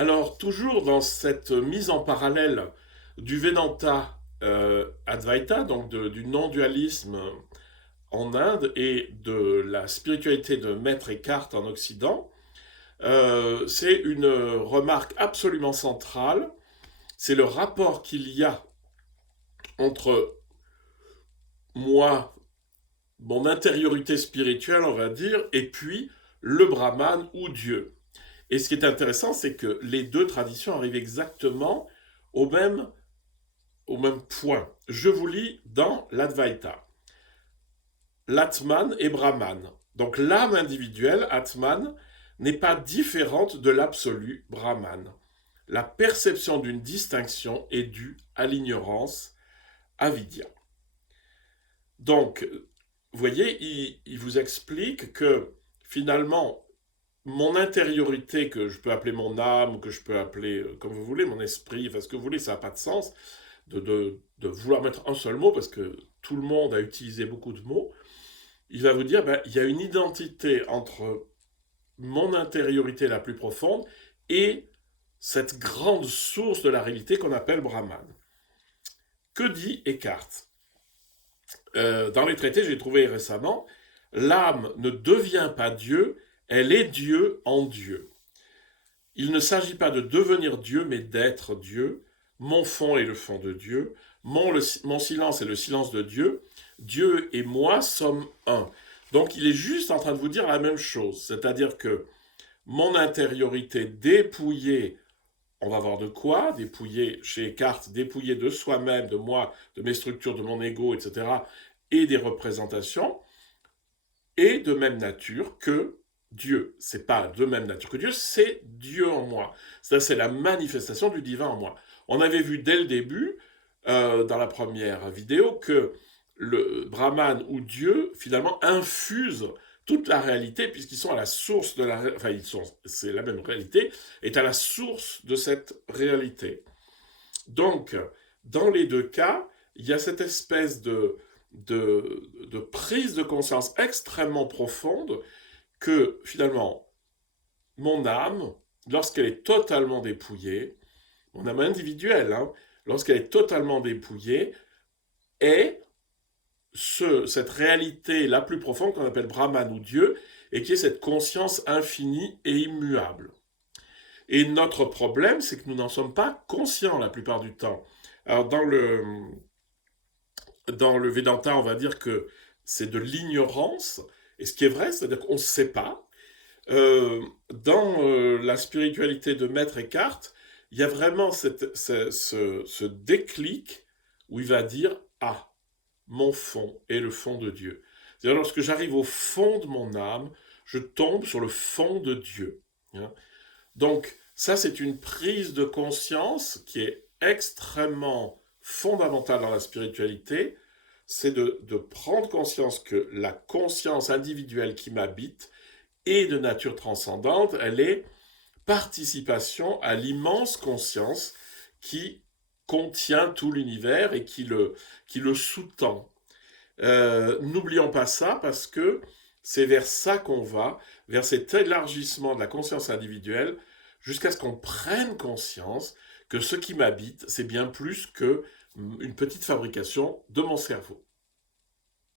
Alors, toujours dans cette mise en parallèle du Vedanta Advaita, donc du non-dualisme en Inde et de la spiritualité de Maître Eckhart en Occident, c'est une remarque absolument centrale, c'est le rapport qu'il y a entre moi, mon intériorité spirituelle, on va dire, et puis le Brahman ou Dieu. Et ce qui est intéressant, c'est que les deux traditions arrivent exactement au même, au même point. Je vous lis dans l'Advaita. L'Atman est Brahman. Donc l'âme individuelle, Atman, n'est pas différente de l'absolu Brahman. La perception d'une distinction est due à l'ignorance, avidya. Donc, vous voyez, il vous explique que finalement, mon intériorité, que je peux appeler mon âme, ou que je peux appeler comme vous voulez, mon esprit, enfin ce que vous voulez, ça n'a pas de sens de vouloir mettre un seul mot, parce que tout le monde a utilisé beaucoup de mots. Il va vous dire, ben, il y a une identité entre mon intériorité la plus profonde et cette grande source de la réalité qu'on appelle Brahman. Que dit Eckhart? Dans les traités, j'ai trouvé récemment, l'âme ne devient pas Dieu, elle est Dieu en Dieu. Il ne s'agit pas de devenir Dieu, mais d'être Dieu. Mon fond est le fond de Dieu. Mon silence est le silence de Dieu. Dieu et moi sommes un. Donc il est juste en train de vous dire la même chose. C'est-à-dire que mon intériorité dépouillée, on va voir de quoi, dépouillée chez Eckhart, dépouillée de soi-même, de moi, de mes structures, de mon ego, etc., et des représentations, est de même nature que Dieu. C'est pas de même nature que Dieu, c'est Dieu en moi. Ça, c'est la manifestation du divin en moi. On avait vu dès le début, dans la première vidéo, que le Brahman ou Dieu, finalement, infuse toute la réalité, puisqu'ils sont à la source de la... Enfin, c'est la même réalité, est à la source de cette réalité. Donc, dans les deux cas, il y a cette espèce de prise de conscience extrêmement profonde que finalement, mon âme, lorsqu'elle est totalement dépouillée, mon âme individuelle, hein, lorsqu'elle est totalement dépouillée, est cette réalité la plus profonde qu'on appelle Brahman ou Dieu, et qui est cette conscience infinie et immuable. Et notre problème, c'est que nous n'en sommes pas conscients la plupart du temps. Alors dans le Vedanta, on va dire que c'est de l'ignorance, et ce qui est vrai, c'est-à-dire qu'on ne sait pas. Dans la spiritualité de Maître Eckhart, il y a vraiment ce déclic où il va dire Ah, mon fond est le fond de Dieu. C'est-à-dire, lorsque j'arrive au fond de mon âme, je tombe sur le fond de Dieu. Hein. Donc, ça, c'est une prise de conscience qui est extrêmement fondamentale dans la spiritualité. C'est de prendre conscience que la conscience individuelle qui m'habite est de nature transcendante. Elle est participation à l'immense conscience qui contient tout l'univers et qui le sous-tend. N'oublions pas ça parce que c'est vers ça qu'on va, vers cet élargissement de la conscience individuelle, jusqu'à ce qu'on prenne conscience que ce qui m'habite, c'est bien plus que une petite fabrication de mon cerveau.